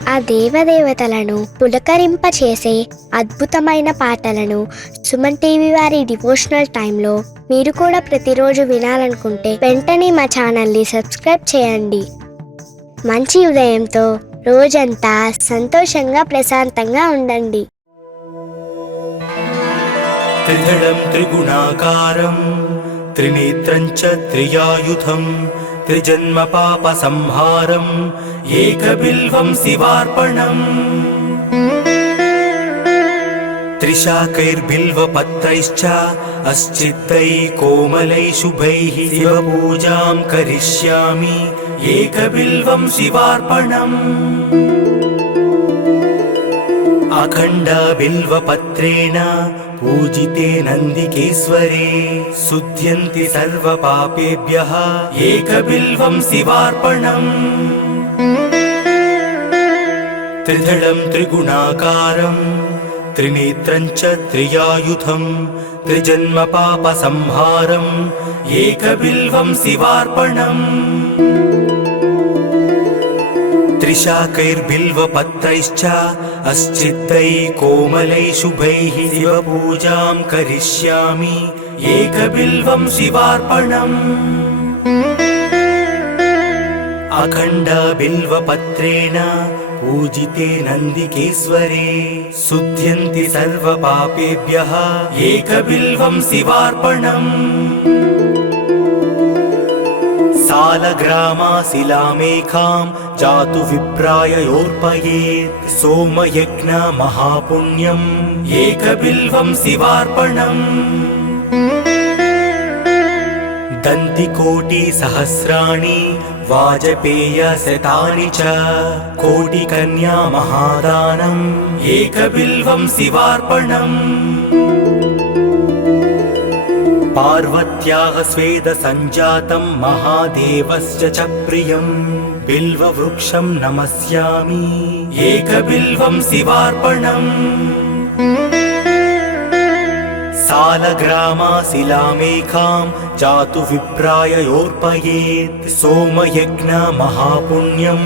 ఆ దేవదేవతలను పులకరింపచేసే అద్భుతమైన పాటలను సుమన్ టీవీ వారి డివోషనల్ టైంలో మీరు కూడా ప్రతిరోజు వినాలనుకుంటే వెంటనే మా ఛానల్ని సబ్స్క్రైబ్ చేయండి. మంచి ఉదయంతో రోజంతా సంతోషంగా ప్రశాంతంగా ఉండండి. త్రిదళం త్రిగుణాకారం త్రినేత్రం చ త్రియాయుధం త్రిజన్మ పాప సంహారం ఏకబిల్వం శివార్పణం. త్రిశాకైర్బిల్వపత్రైశ్చ అశ్చిత్తై కోమలై శుభైః శివపూజాం కరిష్యామి ఏకబిల్వం శివార్పణం. అఖండ బిల్వపత్రేణ పూజితే నందికేశ్వరే శుద్ధ్యంతి సర్వపాపేభ్యః ఏకబిల్వం శివార్పణం. త్రిదళం త్రిగుణాకారం త్రినేత్రం చ త్రియాయుధం త్రిజన్మ పాప సంహారం ఏకబిల్వం శివార్పణం. త్రిశాకైర్బిల్వపత్రైశ్చ అశ్చిత్తై కోమలై శుభైః శివపూజాం కరిష్యామి ఏకబిల్వం శివార్పణం. అఖండ బిల్వపత్రేణ పూజితే నందికేశ్వరే శుద్ధ్యంతి సర్వపాపేభ్యః ఏకబిల్వం శివార్పణం. సాలగ్రామాశిలామేకాం జాతు విప్రాయయోర్పయేత్ సోమయజ్ఞ మహాపుణ్యం ఏకబిల్వం శివార్పణం. దంతికోటి సహస్రాణి వాజపేయ శతాని చ కోటికన్యా మహాదానం ఏకబిల్వం శివార్పణం. పార్వత్యాః స్వేద సంజాతం మహాదేవస్య చ ప్రియం బిల్వవృక్షం నమస్యామి ఏకబిల్వం శివార్పణం. సాలగ్రామాశిలామేకాం జాతు విప్రాయయోర్పయేత్ సోమయజ్ఞ మహాపుణ్యం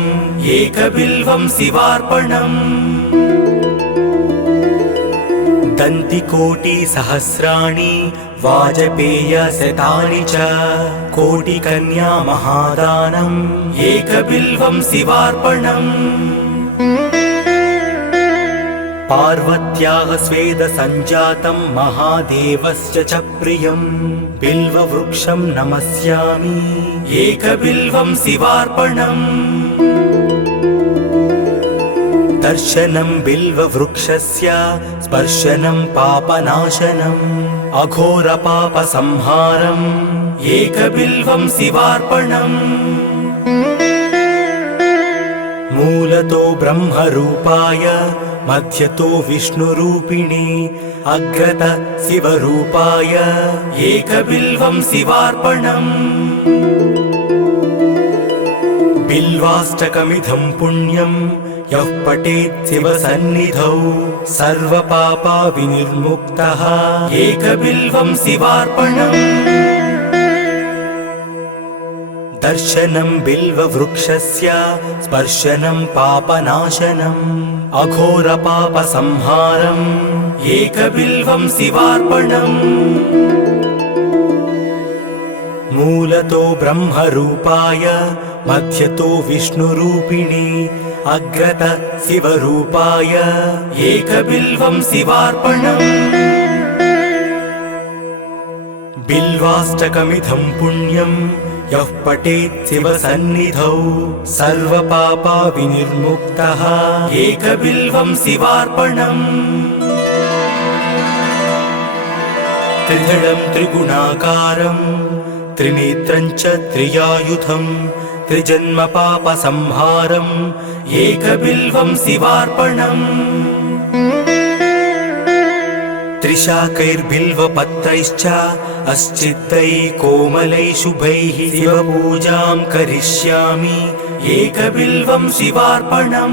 ఏకబిల్వం శివార్పణం. దంతికోటి సహస్రాణి వాజపేయ శతాని చ కోటికన్యా మహాదానం ఏకబిల్వం శివార్పణం. పార్వత్యాః స్వేద సంజాతం మహాదేవస్య చ ప్రియం బిల్వవృక్షం నమస్యామి ఏకబిల్వం శివార్పణం. దర్శనం బిల్వవృక్షస్య స్పర్శనం పాపనాశనం అఘోర పాప సంహారం ఏకబిల్వం శివార్పణం. మూలతో బ్రహ్మరూపాయ మధ్యతో విష్ణురూపిణి అగ్రత శివరూపాయ ఏకబిల్వం శివార్పణం. బిల్వాష్టకమిదం పుణ్యం యః పఠేత్ శివసన్నిధౌ సర్వపాపా వినిర్ముక్తః ఏకబిల్వం శివార్పణం. దర్శనం బిల్వవృక్షస్య స్పర్శనం పాపనాశనం అఘోర పాప సంహారం ఏకబిల్వం శివార్పణం. మూలతో బ్రహ్మరూపాయ మధ్యతో విష్ణురూపిణి అగ్రత శివరూపాయ ఏకబిల్వం శివార్పణం. బిల్వాష్టకమిదం పుణ్యం యః పఠేత్ శివసన్నిధౌ సర్వపాపా వినిర్ముక్తః ఏకబిల్వం శివార్పణం. త్రిదళం త్రిగుణాకారం త్రినేత్రం చ త్రియాయుధం త్రిజన్మ పాప సంహారం ఏకబిల్వం శివార్పణం. త్రిశాకైర్బిల్వపత్రైశ్చ అశ్చిత్తై కోమలై శుభైః శివపూజాం కరిష్యామి ఏకబిల్వం శివార్పణం.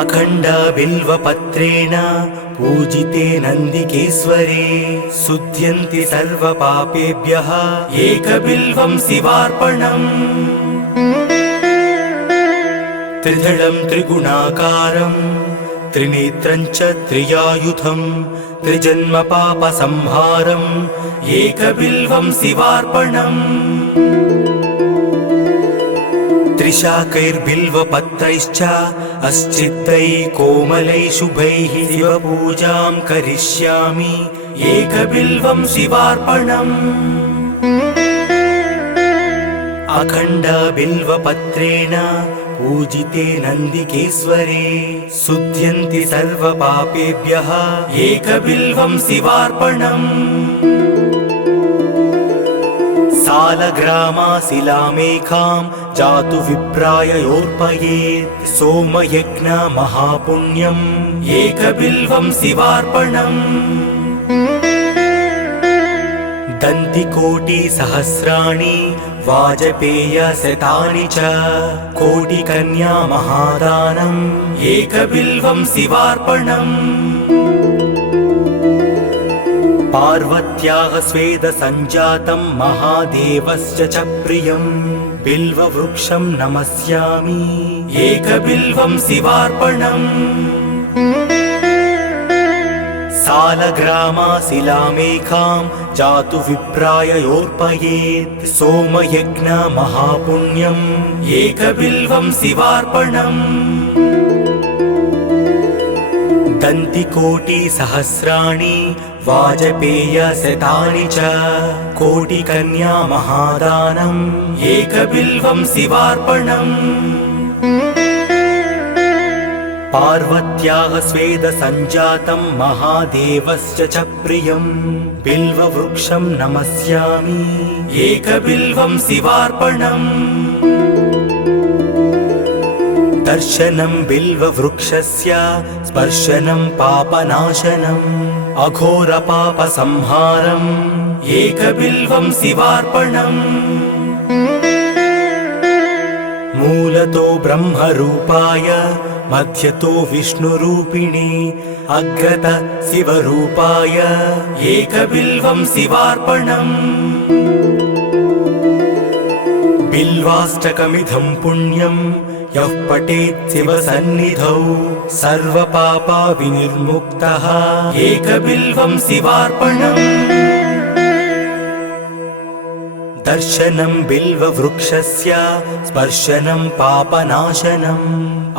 అఖండ బిల్వపత్రేణ పూజితే నందికేశ్వరే శుద్ధ్యంతి సర్వపాపేభ్యః ఏకబిల్వం శివార్పణం. त्रिदलं त्रिगुणाकारं त्रिनेत्रं च त्रियायुधं त्रिजन्मपापसंहारम् एकबिल्वं शिवार्पणम् त्रिशाकैर्बिल्वपत्रैश्च अस्चित्तैः कोमलैः शुभैः शिवपूजां करिष्यामि एकबिल्वं शिवार्पणम् अखण्डबिल्वपत्रेण पूजिते नन्दिकेश्वरे शुध्यन्ति सर्वपापेभ्यः एकबिल्वं शिवार्पणम् सालग्रामाशिलामेकां जातु विप्राययोर्पयेत् सोमयज्ञ महापुण्यम् एकबिल्वं शिवार्पणम् दन्तिकोटिसहस्राणि वाजपेयशतानि च कोटिकन्या महादानम् एकबिल्वं शिवार्पणम् पार्वत्याः स्वेदसञ्जातं महादेवस्य च प्रियम् बिल्ववृक्षं नमस्यामि एकबिल्वं शिवार्पणम् सालग्रामाशिलामेकां जातु विप्राययोर्पयेत् सोमयज्ञ महापुण्यम् एकबिल्वं शिवार्पणम् दन्तिकोटिसहस्राणि वाजपेयशतानि च कोटिकन्या महादानम् एकबिल्वं शिवार्पणम् पार्वत्याः स्वेदसञ्जातं महादेवस्य च प्रियम् बिल्ववृक्षं नमस्यामि एकबिल्वं शिवार्पणम् दर्शनं बिल्ववृक्षस्य स्पर्शनं पापनाशनम् अघोरपापसंहारम् एकबिल्वं शिवार्पणम् मूलतो ब्रह्मरूपाय मध्यतो विष्णुरूपिणे अग्रतः शिवरूपाय एकबिल्वं शिवार्पणम् बिल्वाष्टकमिदं पुण्यं यः पठेत् शिवसन्निधौ सर्वपापविनिर्मुक्तः एकबिल्वं शिवार्पणम् दर्शनं बिल्ववृक्षस्य स्पर्शनं पापनाशनम्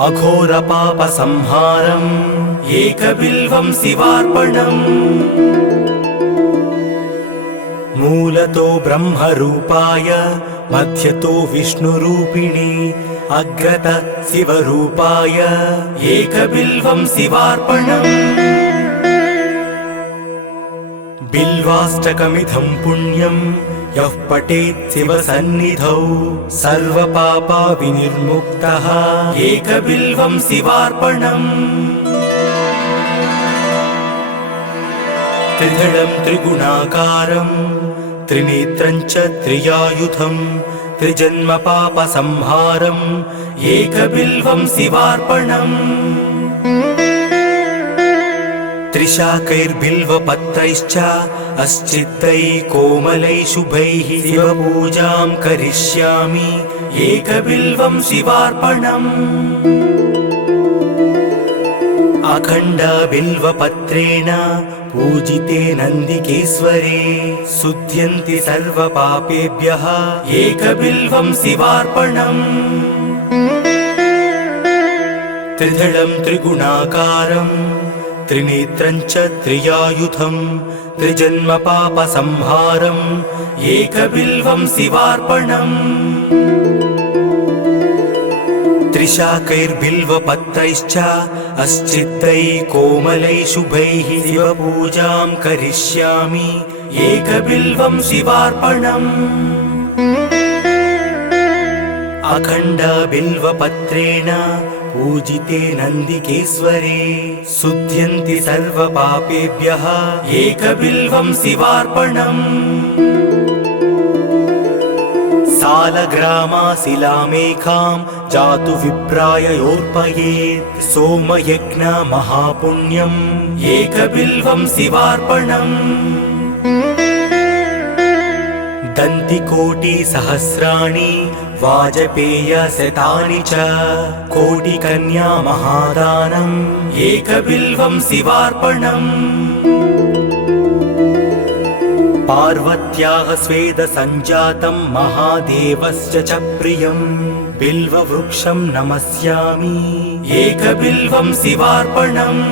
अघोरपापसंहारम् एकबिल्वं शिवार्पणम् मूलतो ब्रह्मरूपाय मध्यतो विष्णुरूपिणे अग्रतः शिवरूपाय एकबिल्वं शिवार्पणम् बिल्वाष्टकमिदं पुण्यं यः पठेत् शिवसन्निधौ सर्वपापविनिर्मुक्तः एकबिल्वं शिवार्पणम् त्रिदलं त्रिगुणाकारं त्रिनेत्रं च त्रियायुधं त्रिजन्मपापसंहारम् एकबिल्वं शिवार्पणम् त्रिशाकैर्बिल्वपत्रैश्च अस्चित्तैः कोमलैः शुभैः शिवपूजां करिष्यामि एकबिल्वं शिवार्पणम् अखण्डबिल्वपत्रेण पूजिते नन्दिकेश्वरे शुध्यन्ति सर्वपापेभ्यः एकबिल्वं शिवार्पणम् त्रिदलं त्रिगुणाकारं त्रिनेत्रं च त्रियायुधं त्रिजन्मपापसंहारम् एकबिल्वं शिवार्पणम् त्रिशाकैर्बिल्वपत्रैश्च अस्चित्तैः कोमलैः शुभैः शिवपूजां करिष्यामि एकबिल्वं शिवार्पणम् अखण्डबिल्वपत्रेण पूजिते नन्दिकेश्वरे शुध्यन्ति सर्वपापेभ्यः एकबिल्वं शिवार्पणम् सालग्रामाशिलामेकां जातु विप्राययोर्पयेत् सोमयज्ञ महापुण्यम् एकबिल्वं शिवार्पणम् दन्तिकोटिसहस्राणि वाजपेयशतानि च कोटिकन्या महादानम् एकबिल्वं शिवार्पणम् पार्वत्याः स्वेदसञ्जातं महादेवस्य च प्रियं बिल्ववृक्षं नमस्यामि एकबिल्वं शिवार्पणम्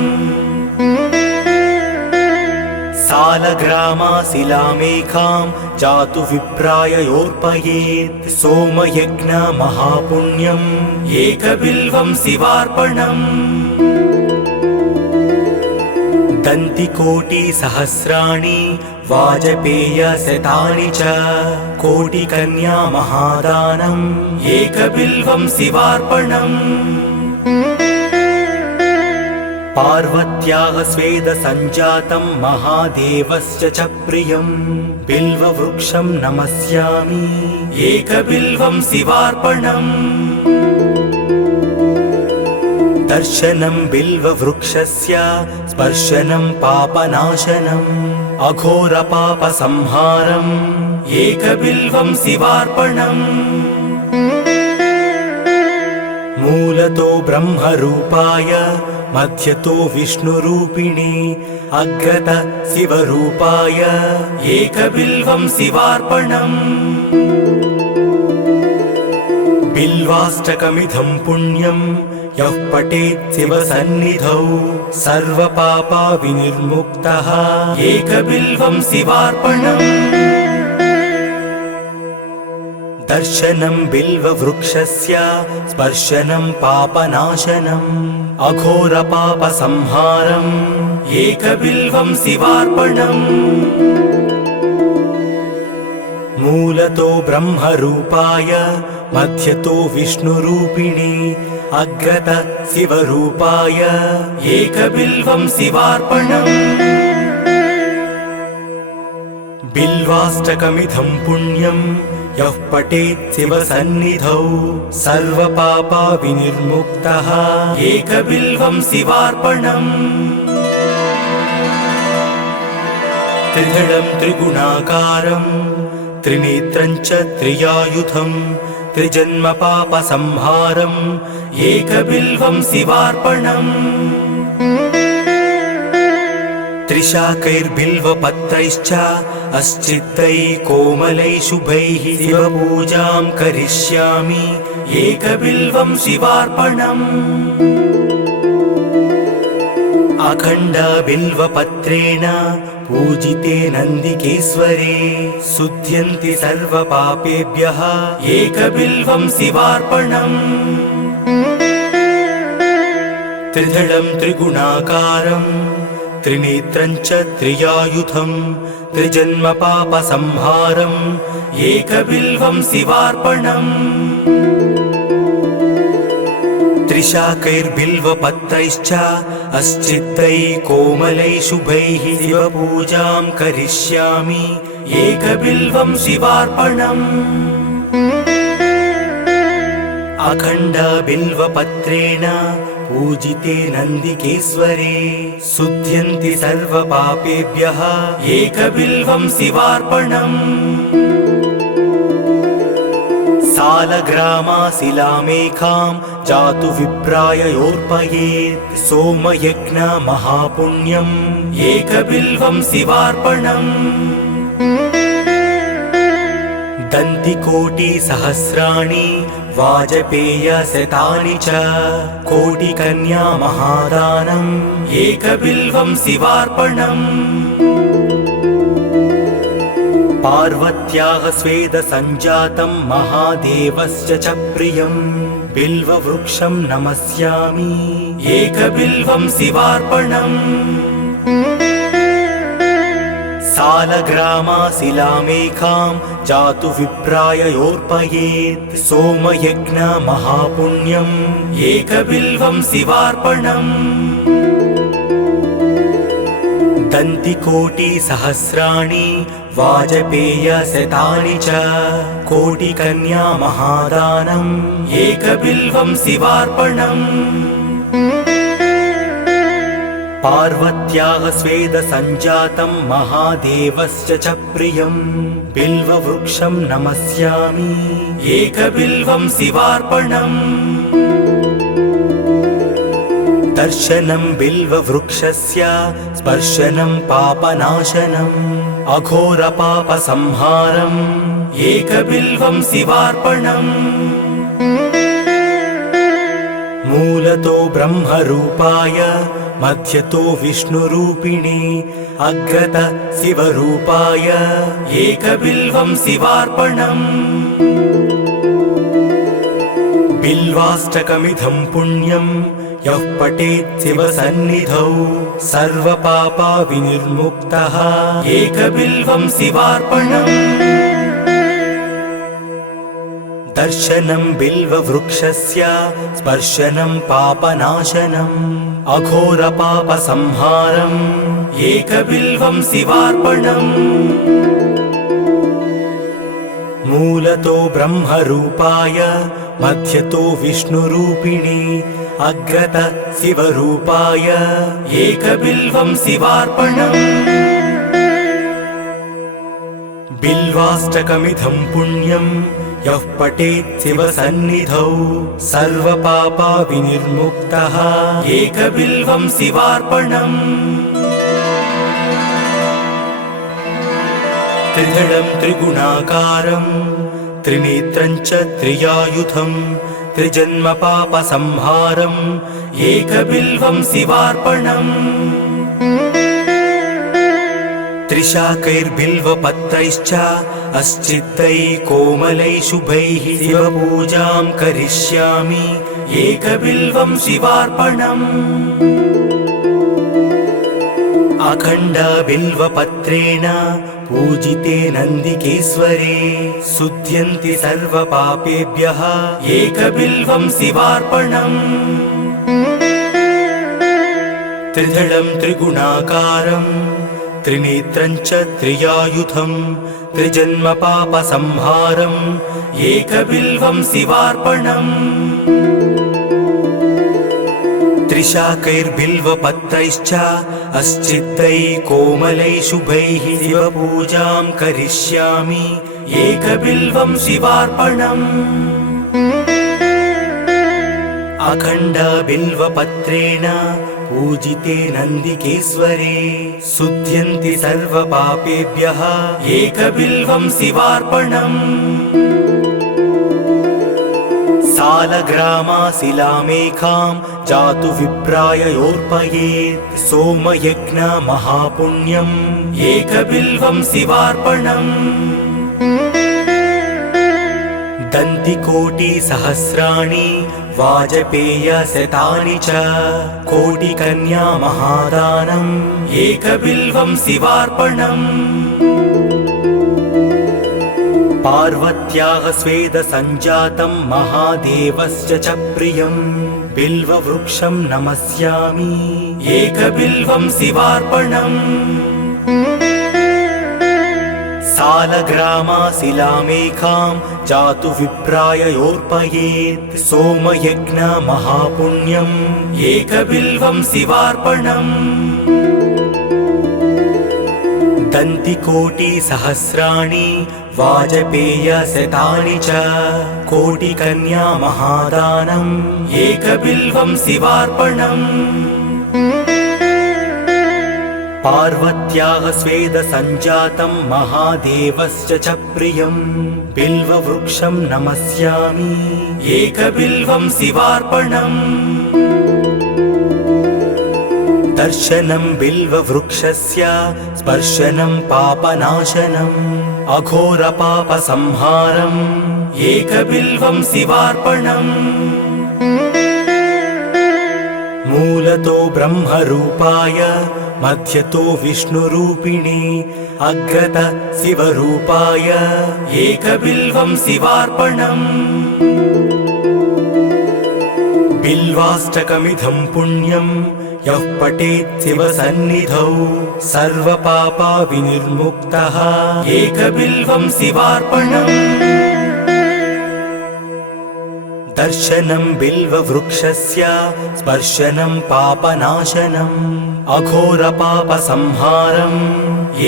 सालग्रामाशिलामेकां जातु विप्राय योर्पयेत् सोमयज्ञ महापुण्यम् एकबिल्वं शिवार्पणम् दन्तिकोटिसहस्राणि वाजपेयशतानि च कोटिकन्या महादानम् एकबिल्वं शिवार्पणम् पार्वत्याः स्वेदसञ्जातं महादेवस्य च प्रियं बिल्ववृक्षं नमस्यामि एकबिल्वं शिवार्पणम् दर्शनं बिल्ववृक्षस्य स्पर्शनं पापनाशनम् अघोरपापसंहारम् एकबिल्वं शिवार्पणम् मूलतो ब्रह्मरूपाय मध्यतो विष्णुरूपिणे अग्रत शिवरूपाय एकबिल्वं शिवार्पणम् बिल्वाष्टकमिदं पुण्यं यः पठेत् शिवसन्निधौ सर्वपापविनिर्मुक्तः एकबिल्वं शिवार्पणम् दर्शनं बिल्ववृक्षस्य स्पर्शनं पापनाशनम् अघोरपापसंहारम् एकबिल्वं शिवार्पणम् मूलतो ब्रह्मरूपाय मध्यतो विष्णुरूपिणे अग्रत शिवरूपाय एकबिल्वं शिवार्पणम् बिल्वाष्टकमिदं पुण्यं यः पठेत् शिवसन्निधौ सर्वपापविनिर्मुक्तः एकबिल्वं शिवार्पणम् त्रिदलं त्रिगुणाकारं त्रिनेत्रं च त्रियायुधं त्रिजन्मपापसंहारम् एकबिल्वं शिवार्पणम् त्रिशाकैर्बिल्वपत्रैश्च अश्चित्तैः कोमलैः शुभैः शिवपूजां करिष्यामि एकबिल्वं शिवार्पणम् अखण्डबिल्वपत्रेण पूजिते नन्दिकेश्वरे शुध्यन्ति सर्वपापेभ्यः एकबिल्वं शिवार्पणम् त्रिदलं त्रिगुणाकारं त्रिनेत्रं च त्रियायुधं त्रिजन्मपापसंहारम् एकबिल्वं शिवार्पणम् त्रिशाकैर्बिल्वपत्रैश्च अश्चित्तैः कोमलैः शुभैः शिवपूजां करिष्यामि एकबिल्वं शिवार्पणम् अखण्डबिल्वपत्रेण पूजिते नन्दिकेश्वरे शुध्यन्ति सर्वपापेभ्यः एकबिल्वं शिवार्पणम् सालग्रामाशिलामेकां जातु विप्राय योर्पयेत् सोमयज्ञ महापुण्यम् एकबिल्वं शिवार्पणम् दन्तिकोटिसहस्राणि वाजपेयशतानि च कोटिकन्या महादानम् एकबिल्वं शिवार्पणम् पार्वत्याः स्वेदसञ्जातं महादेवस्य च प्रियं बिल्ववृक्षं नमस्यामि एकबिल्वं शिवार्पणम् सालग्रामाशिलामेकां जातु विप्राय योर्पयेत् सोमयज्ञ महापुण्यम् एकबिल्वं शिवार्पणम् दन्तिकोटिसहस्राणि वाजपेयशतानि च कोटिकन्या महादानम् एकबिल्वं शिवार्पणम् पार्वत्याः स्वेदसञ्जातं महादेवस्य च प्रियं बिल्ववृक्षं नमस्यामि एकबिल्वं शिवार्पणम् दर्शनं बिल्ववृक्षस्य स्पर्शनं पापनाशनम् अघोरपापसंहारम् एकबिल्वं शिवार्पणम् मूलतो ब्रह्मरूपाय मध्यतो विष्णुरूपिणे अग्रत शिवरूपाय एकबिल्वं शिवार्पणम् बिल्वाष्टकमिदं पुण्यं यः पठेत् शिवसन्निधौ सर्वपापविनिर्मुक्तः एकबिल्वं शिवार्पणम् दर्शनं बिल्ववृक्षस्य स्पर्शनं पापनाशनम् अघोरपापसंहारम् एकबिल्वं शिवार्पणम् मूलतो ब्रह्मरूपाय मध्यतो विष्णुरूपिणे अग्रत शिवरूपाय एकबिल्वं शिवार्पणम् बिल्वाष्टकमिदं पुण्यं यः पठेत् शिवसन्निधौ सर्वपापविनिर्मुक्तः एकबिल्वं शिवार्पणम् त्रिदलं त्रिगुणाकारं त्रिनेत्रं च त्रियायुधं त्रिजन्मपापसंहारम् एकबिल्वं शिवार्पणम् त्रिशाकैर्बिल्वपत्रैश्च अस्चित्तैः कोमलैः शुभैः शिवपूजां करिष्यामि एकबिल्वं शिवार्पणम् अखण्डबिल्वपत्रेण पूजिते नन्दिकेश्वरे शुध्यन्ति सर्वपापेभ्यः एकबिल्वं शिवार्पणम् त्रिदलं त्रिगुणाकारं त्रिनेत्रं च त्रियायुधं त्रिजन्मपापसंहारम् एकबिल्वं शिवार्पणम् त्रिशाकैर्बिल्वपत्रैश्च अस्चित्तैः कोमलैः शुभैः शिवपूजां करिष्यामि एकबिल्वं शिवार्पणम् अखण्डबिल्वपत्रेण पूजिते नन्दिकेश्वरे शुध्यन्ति सर्वपापेभ्यः एकबिल्वं शिवार्पणम् सालग्रामाशिलामेकां जातु विप्राययोर्पयेत् सोमयज्ञमहापुण्यम् एकबिल्वं शिवार्पणम् दन्तिकोटिसहस्राणि वाजपेयशतानि च कोटिकन्या महादानम् एकबिल्वं शिवार्पणम् पार्वत्याः स्वेदसञ्जातं महादेवस्य च प्रियं बिल्ववृक्षं नमस्यामि एकबिल्वं शिवार्पणम् सालग्रामाशिलामेकां जातु विप्राययोर्पयेत् सोमयज्ञमहापुण्यम् एकबिल्वं शिवार्पणम् दन्तिकोटिसहस्राणि वाजपेयशतानि च कोटिकन्या महादानम् एकबिल्वं शिवार्पणम् पार्वत्याः स्वेदसञ्जातं महादेवस्य च प्रियं बिल्ववृक्षं नमस्यामि एकबिल्वं शिवार्पणम् दर्शनं बिल्ववृक्षस्य स्पर्शनं पापनाशनम् अघोरपापसंहारम् एकबिल्वं शिवार्पणम् मूलतो ब्रह्मरूपाय मध्यतो विष्णुरूपिणे अग्रत शिवरूपाय एकबिल्वं शिवार्पणम् बिल्वाष्टकमिदं पुण्यं यः पठेत् शिवसन्निधौ सर्वपापविनिर्मुक्तः एकबिल्वं शिवार्पणम् दर्शनं बिल्ववृक्षस्य स्पर्शनं पापनाशनम् अघोरपापसंहारम्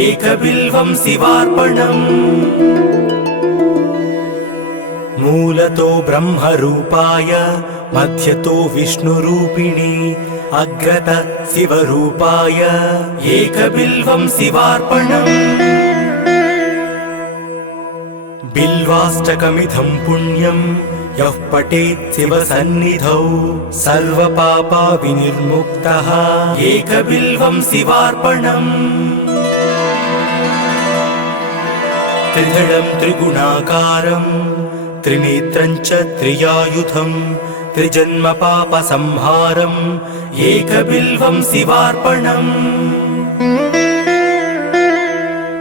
एकबिल्वं शिवार्पणम् मूलतो ब्रह्मरूपाय मध्यतो विष्णुरूपिणी अग्रत शिवरूपाय एकबिल्वं शिवार्पणम् बिल्वाष्टकमिदं पुण्यं यः पठेत् शिवसन्निधौ सर्वपापा विनिर्मुक्तः एकबिल्वं शिवार्पणम् त्रिदलं त्रिगुणाकारं त्रिनेत्रं च त्रियायुधं त्रिजन्मपापसंहारम् एकबिल्वं शिवार्पणम्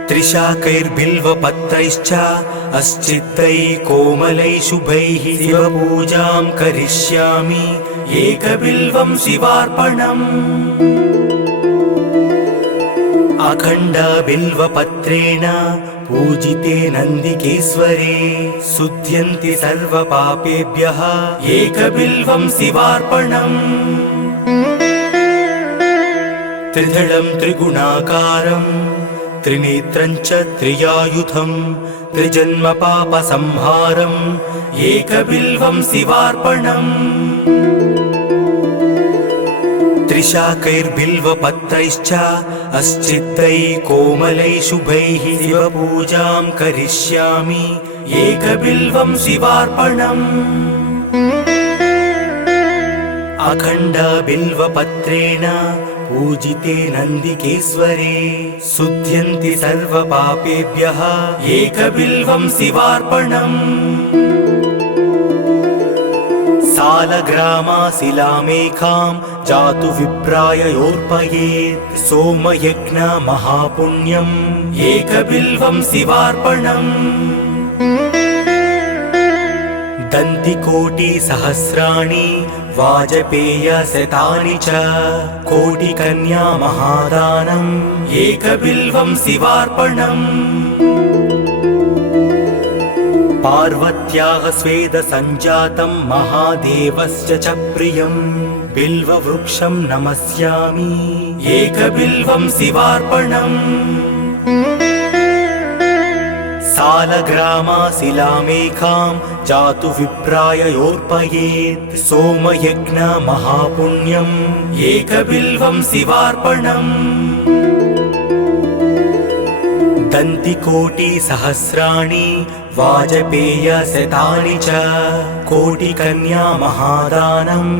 त्रिशाकैर्बिल्वपत्रैश्च अस्चित्तैः कोमलैः शुभैः शिवपूजां करिष्यामि एकबिल्वं शिवार्पणम् अखण्डबिल्वपत्रेण पूजिते नन्दिकेश्वरे शुध्यन्ति सर्वपापेभ्यः एकबिल्वं शिवार्पणम् त्रिदलं त्रिगुणाकारं त्रिनेत्रं च त्रियायुधं त्रिजन्मपापसंहारम् एकबिल्वं शिवार्पणम् त्रिशाकैर्बिल्वपत्रैश्च अस्चित्तैः कोमलैः शुभैः शिवपूजां करिष्यामि एकबिल्वं शिवार्पणम् अखण्डबिल्वपत्रेण पूजिते नन्दिकेश्वरे शुध्यन्ति सर्वपापेभ्यः एकबिल्वं शिवार्पणम् सालग्रामाशिलामेकां जातु विप्राय योर्पयेत् सोमयज्ञ महापुण्यम् एकबिल्वं शिवार्पणम् दन्तिकोटिसहस्राणि वाजपेयशतानि च कोटिकन्या महादानम् एकबिल्वं शिवार्पणम् पार्वत्याः स्वेदसञ्जातं महादेवस्य च प्रियम् बिल्ववृक्षं नमस्यामि एकबिल्वं शिवार्पणम् सालग्रामाशिलामेकां जातु विप्राय योर्पयेत् सोमयज्ञ महापुण्यम् एकबिल्वं शिवार्पणम् दन्तिकोटिसहस्राणि वाजपेयशतानि च कोटिकन्या महादानम्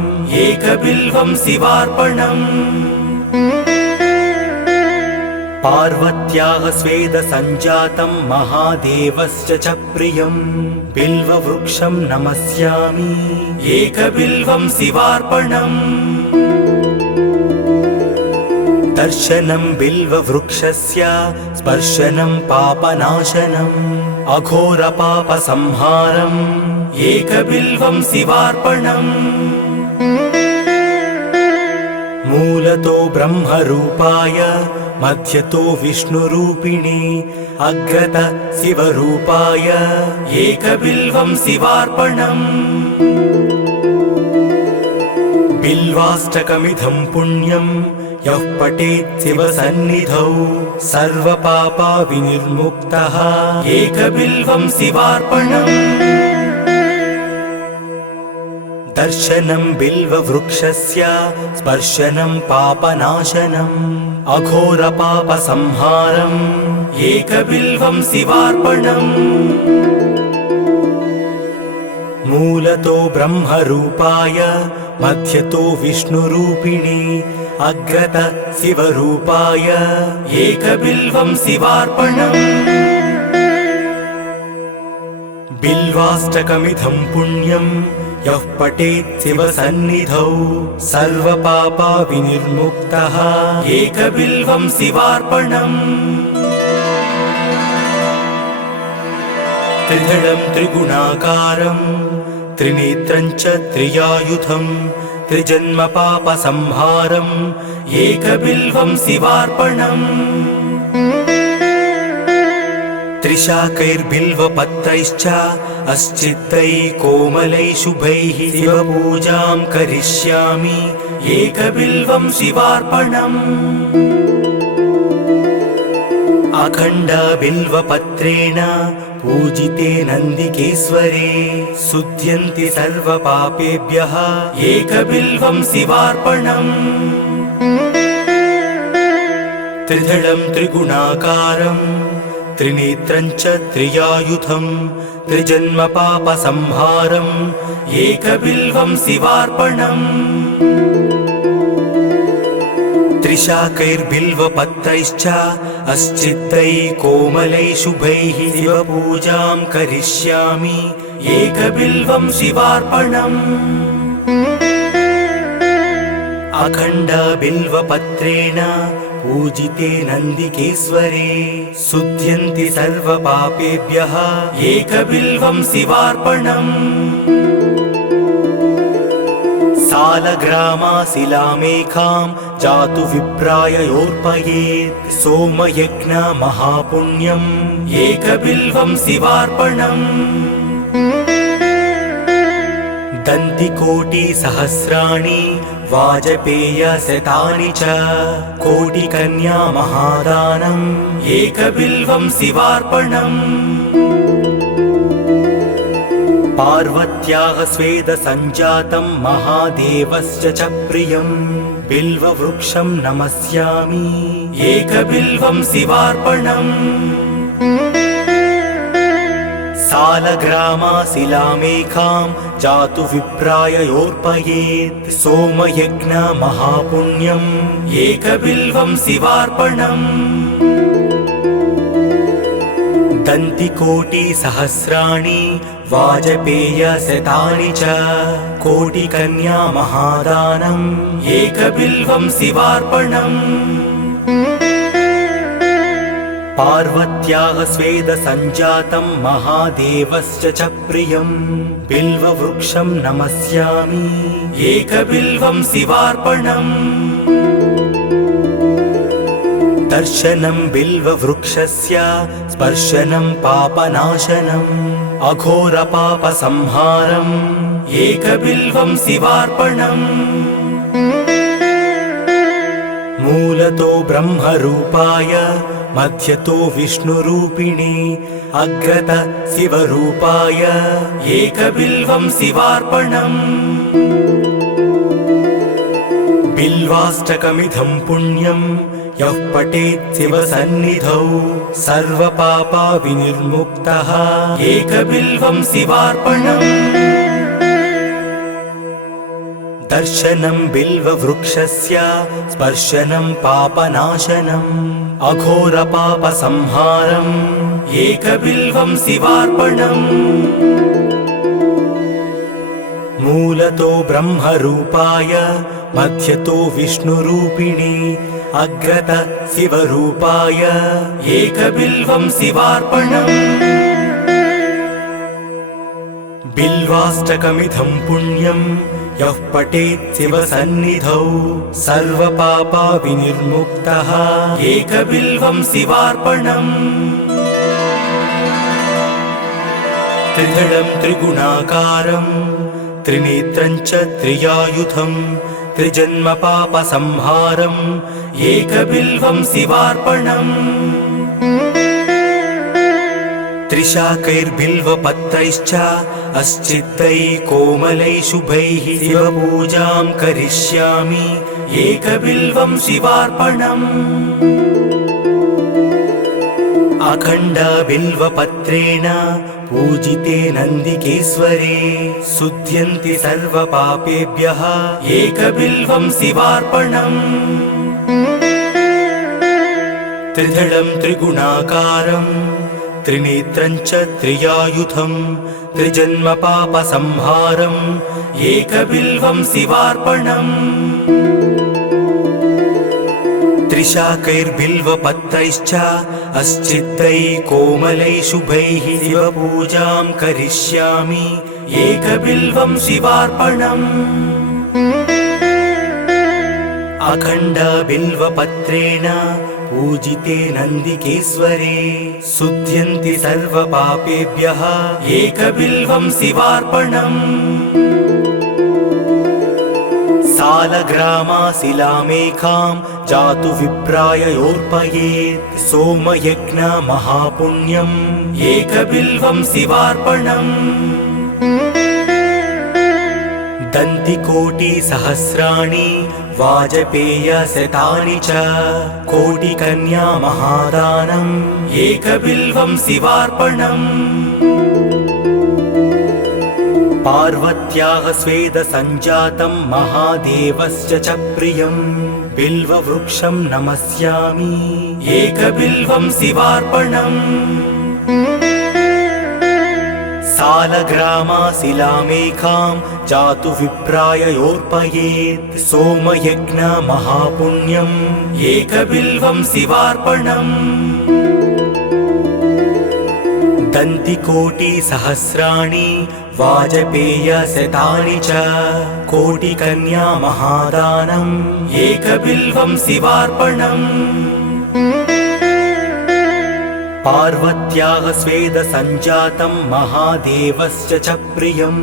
एकबिल्वं शिवार्पणम् पार्वत्याः स्वेदसञ्जातं महादेवस्य च प्रियम् बिल्ववृक्षं नमस्यामि एकबिल्वं शिवार्पणम् दर्शनं बिल्ववृक्षस्य स्पर्शनं पापनाशनम् अघोरपापसंहारम् एकबिल्वं शिवार्पणम् मूलतो ब्रह्मरूपाय मध्यतो विष्णुरूपिणी अग्रत शिवरूपाय एकबिल्वं शिवार्पणम् बिल्वाष्टकमिदं पुण्यं यः पठेत् शिवसन्निधौ सर्वपापा विनिर्मुक्तः एकबिल्वं शिवार्पणम् दर्शनं बिल्ववृक्षस्य स्पर्शनं पापनाशनम् अघोरपापसंहारम् एकबिल्वं शिवार्पणम् मूलतो ब्रह्मरूपाय मध्यतो विष्णुरूपिणी अग्रत शिवरूपाय एकबिल्वं शिवार्पणम् बिल्वाष्टकमिदं पुण्यं यः पठेत् शिवसन्निधौ सर्वपापा विनिर्मुक्तः एकबिल्वं शिवार्पणम् त्रिदलं त्रिगुणाकारं त्रिनेत्रं च त्रियायुधं त्रिजन्मपापसंहारम् एकबिल्वं शिवार्पणम् त्रिशाकैर्बिल्वपत्रैश्च अस्चित्तैः कोमलैः शुभैः शिवपूजां करिष्यामि एकबिल्वं शिवार्पणम् अखण्डबिल्वपत्रेण पूजिते नन्दिकेश्वरे शुध्यन्ति सर्वपापेभ्यः एकबिल्वं शिवार्पणम् त्रिदलं त्रिगुणाकारं त्रिनेत्रं च त्रियायुधं त्रिजन्मपापसंहारम् एकबिल्वं शिवार्पणम् त्रिशाकैर्बिल्वपत्रैश्च अस्चित्तैः कोमलैः शुभैः शिवपूजां करिष्यामि एकबिल्वं शिवार्पणम् अखण्डबिल्वपत्रेण पूजिते नन्दिकेश्वरे शुध्यन्ति सर्वपापेभ्यः एकबिल्वं शिवार्पणम् सालग्रामाशिलामेकां जातु विप्राययोर्पयेत् सोमयज्ञ महापुण्यम् एकबिल्वं शिवार्पणम् दन्तिकोटिसहस्राणि वाजपेयशतानि च कोटिकन्या महादानम् एकबिल्वं शिवार्पणम् पार्वत्याः स्वेदसञ्जातं महादेवस्य च प्रियं बिल्ववृक्षं नमस्यामि एकबिल्वं शिवार्पणम् सालग्रामाशिलामेकां जातु विप्राययोर्पयेत् सोमयज्ञ महापुण्यम् एकबिल्वं शिवार्पणम् दन्तिकोटिसहस्राणि वाजपेयशतानि च कोटिकन्या महादानम् एकबिल्वं शिवार्पणम् पार्वत्याः स्वेदसञ्जातं महादेवस्य च प्रियं बिल्ववृक्षं नमस्यामि एकबिल्वं शिवार्पणम् दर्शनं बिल्ववृक्षस्य स्पर्शनं पापनाशनम् अघोरपापसंहारम् एकबिल्वं शिवार्पणम् मूलतो ब्रह्मरूपाय मध्यतो विष्णुरूपिणे अग्रत शिवरूपाय एकबिल्वं शिवार्पणम् बिल्वाष्टकमिदं पुण्यं यः पठेत् शिवसन्निधौ सर्वपापविनिर्मुक्तः एकबिल्वं शिवार्पणम् दर्शनं बिल्ववृक्षस्य स्पर्शनं पापनाशनम् अघोरपापसंहारम् एकबिल्वं शिवार्पणम् मूलतो ब्रह्मरूपाय मध्यतो विष्णुरूपिणे अग्रत शिवरूपाय एकबिल्वं शिवार्पणम् बिल्वाष्टकमिदं पुण्यं यः पठेत् शिवसन्निधौ सर्वपापविनिर्मुक्तः एकबिल्वं शिवार्पणम् त्रिदलं त्रिगुणाकारं त्रिनेत्रं च त्रियायुधं त्रिजन्मपापसंहारम् एकबिल्वं शिवार्पणम् त्रिशाकैर्बिल्वपत्रैश्च अस्चित्तैः कोमलैः शुभैः शिवपूजां करिष्यामि एकबिल्वं शिवार्पणम् अखण्डबिल्वपत्रेण पूजिते नन्दिकेश्वरे शुध्यन्ति सर्वपापेभ्यः एकबिल्वं शिवार्पणम् त्रिदलं त्रिगुणाकारं त्रिनेत्रं च त्रियायुधं त्रिजन्मपापसंहारम् एकबिल्वं शिवार्पणम् त्रिशाकैर्बिल्वपत्रैश्च अस्चित्तैः कोमलैः शुभैः शिवपूजां करिष्यामि एकबिल्वं शिवार्पणम् अखण्डबिल्वपत्रेण पूजिते नन्दिकेश्वरे शुध्यन्ति सर्वपापेभ्यः एकबिल्वं शिवार्पणम् सालग्रामाशिलामेकां जातु विप्राय योर्पयेत् सोमयज्ञ महापुण्यम् एकबिल्वं शिवार्पणम् दन्तिकोटिसहस्राणि वाजपेयशतानि च कोटिकन्या महादानम् एकबिल्वं शिवार्पणम् पार्वत्याः स्वेदसञ्जातं महादेवस्य च प्रियं बिल्ववृक्षं नमस्यामि एकबिल्वं शिवार्पणम् सालग्रामाशिलामेकां जातु विप्राय योर्पयेत् सोमयज्ञ महापुण्यम् एकबिल्वं शिवार्पणम् दन्तिकोटिसहस्राणि वाजपेयशतानि च कोटिकन्या महादानम् एकबिल्वं शिवार्पणम् पार्वत्याः स्वेदसञ्जातं महादेवस्य च प्रियं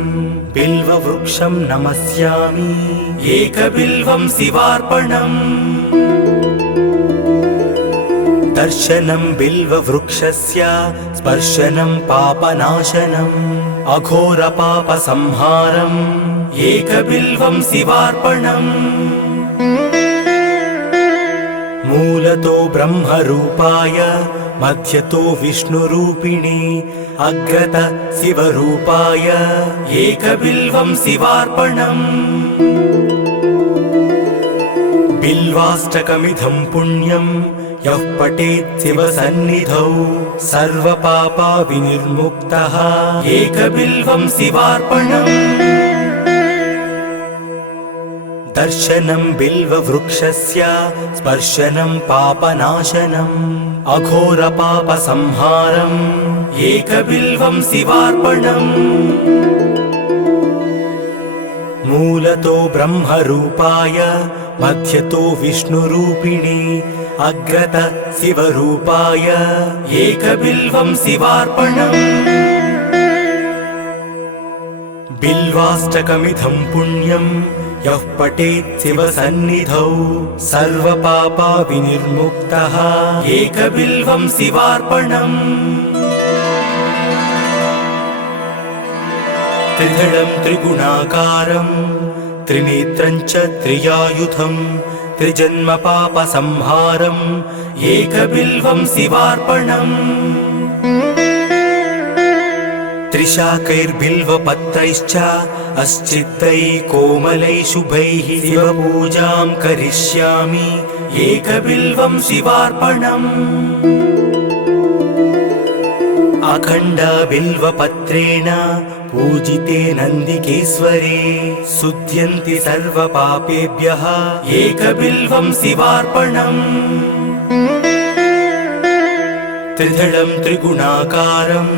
बिल्ववृक्षं नमस्यामि एकबिल्वं शिवार्पणम् दर्शनं बिल्ववृक्षस्य स्पर्शनं पापनाशनम् अघोरपापसंहारम् एकबिल्वं शिवार्पणम् मूलतो ब्रह्मरूपाय मध्यतो विष्णुरूपिणे अग्रत शिवरूपाय एकबिल्वं शिवार्पणम् बिल्वाष्टकमिदं पुण्यं यः पठेत् शिवसन्निधौ सर्वपापविनिर्मुक्तः एकबिल्वं शिवार्पणम् दर्शनं बिल्ववृक्षस्य स्पर्शनं पापनाशनम् अघोरपापसंहारम् एकबिल्वं शिवार्पणम् मूलतो ब्रह्मरूपाय मध्यतो विष्णुरूपिणे अग्रत शिवरूपाय एकबिल्वं शिवार्पणम् बिल्वाष्टकमिदं पुण्यं यः पठेत् शिवसन्निधौ सर्वपापविनिर्मुक्तः एकबिल्वं शिवार्पणम् त्रिदलं त्रिगुणाकारं त्रिनेत्रं च त्रियायुधं त्रिजन्मपापसंहारम् एकबिल्वं शिवार्पणम् त्रिशाकैर्बिल्वपत्रैश्च अस्चित्तैः कोमलैः शुभैः शिवपूजां करिष्यामि एकबिल्वं शिवार्पणम् अखण्डबिल्वपत्रेण पूजिते नन्दिकेश्वरे शुध्यन्ति सर्वपापेभ्यः एकबिल्वं शिवार्पणम् त्रिदलं त्रिगुणाकारं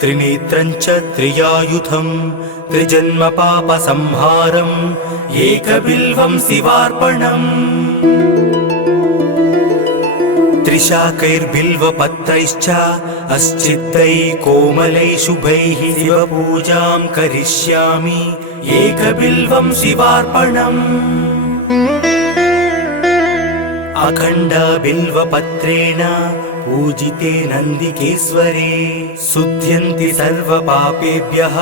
त्रिनेत्रं च त्रियायुधं त्रिजन्मपापसंहारम् एकबिल्वं शिवार्पणम् त्रिशाकैर्बिल्वपत्रैश्च अस्चित्तैः कोमलैः शुभैः शिवपूजां करिष्यामि एकबिल्वं शिवार्पणम् अखण्डबिल्वपत्रेण पूजिते नन्दिकेश्वरे शुध्यन्ति सर्वपापेभ्यः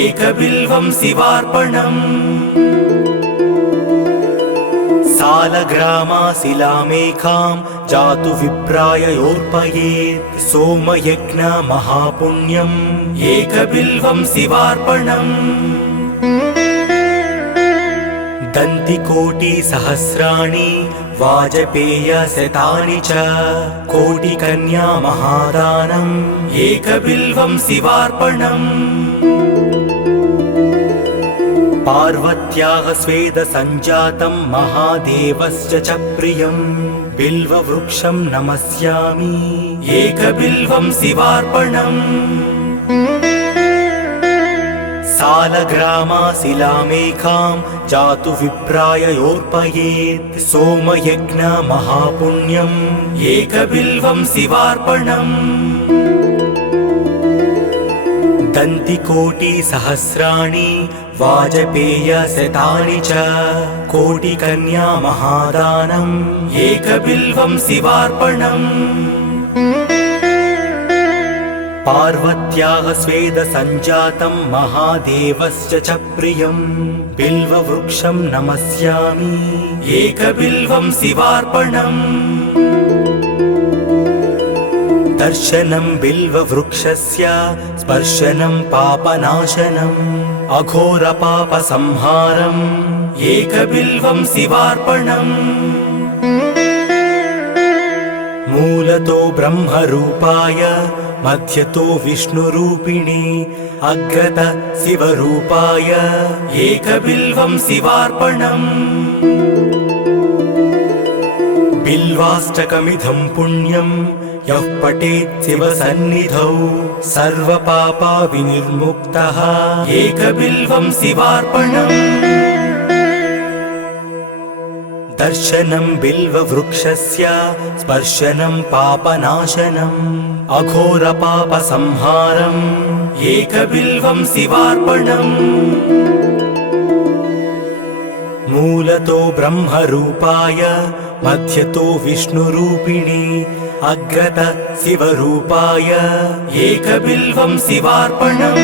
एकबिल्वं शिवार्पणम् सालग्रामाशिलामेकां जातु विप्राय योर्पयेत् सोमयज्ञ महापुण्यम् एकबिल्वं शिवार्पणम् दन्तिकोटिसहस्राणि वाजपेयशतानि च कोटिकन्या महादानम् एकबिल्वं शिवार्पणम् पार्वत्याः स्वेदसञ्जातं महादेवस्य च प्रियं बिल्ववृक्षं नमस्यामि एकबिल्वं शिवार्पणम् सालग्रामाशिलामेकां जातु विप्राय योर्पयेत् सोमयज्ञ महापुण्यम् एकबिल्वं शिवार्पणम् दन्तिकोटिसहस्राणि वाजपेयशतानि च कोटिकन्या महादानम् एकबिल्वं शिवार्पणम् पार्वत्याः स्वेदसञ्जातं महादेवस्य च प्रियं बिल्ववृक्षं नमस्यामि एकबिल्वं शिवार्पणम् दर्शनं बिल्ववृक्षस्य स्पर्शनं पापनाशनम् अघोरपापसंहारम् एकबिल्वं शिवार्पणम् मूलतो ब्रह्मरूपाय मध्यतो विष्णुरूपिणे अग्रत शिवरूपाय एकबिल्वं शिवार्पणम् बिल्वाष्टकमिदं पुण्यं यः पठेत् शिवसन्निधौ सर्वपापविनिर्मुक्तः एकबिल्वं शिवार्पणम् दर्शनं बिल्ववृक्षस्य स्पर्शनं पापनाशनम् अघोरपापसंहारम् एकबिल्वं शिवार्पणम् मूलतो ब्रह्मरूपाय मध्यतो विष्णुरूपिणे अग्रत शिवरूपाय एकबिल्वं शिवार्पणम्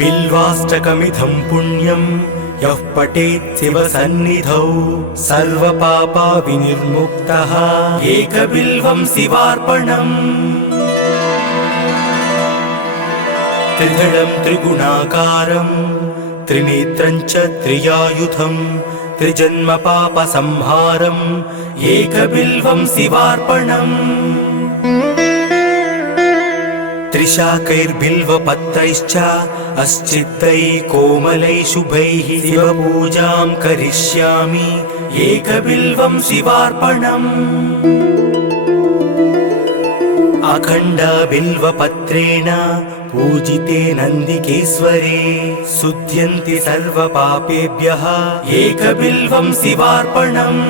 बिल्वाष्टकमिदं पुण्यं यः पठेत् शिवसन्निधौ सर्वपापविनिर्मुक्तः एकबिल्वं शिवार्पणम् त्रिदलं त्रिगुणाकारं त्रिनेत्रं च त्रियायुधं त्रिजन्मपापसंहारम् एकबिल्वं शिवार्पणम् त्रिशाकैर्बिल्वपत्रैश्च अस्चित्तैः कोमलैः शुभैः शिवपूजां करिष्यामि एकबिल्वं शिवार्पणम् अखण्डबिल्वपत्रेण पूजिते नन्दिकेश्वरे शुध्यन्ति सर्वपापेभ्यः एकबिल्वं शिवार्पणम्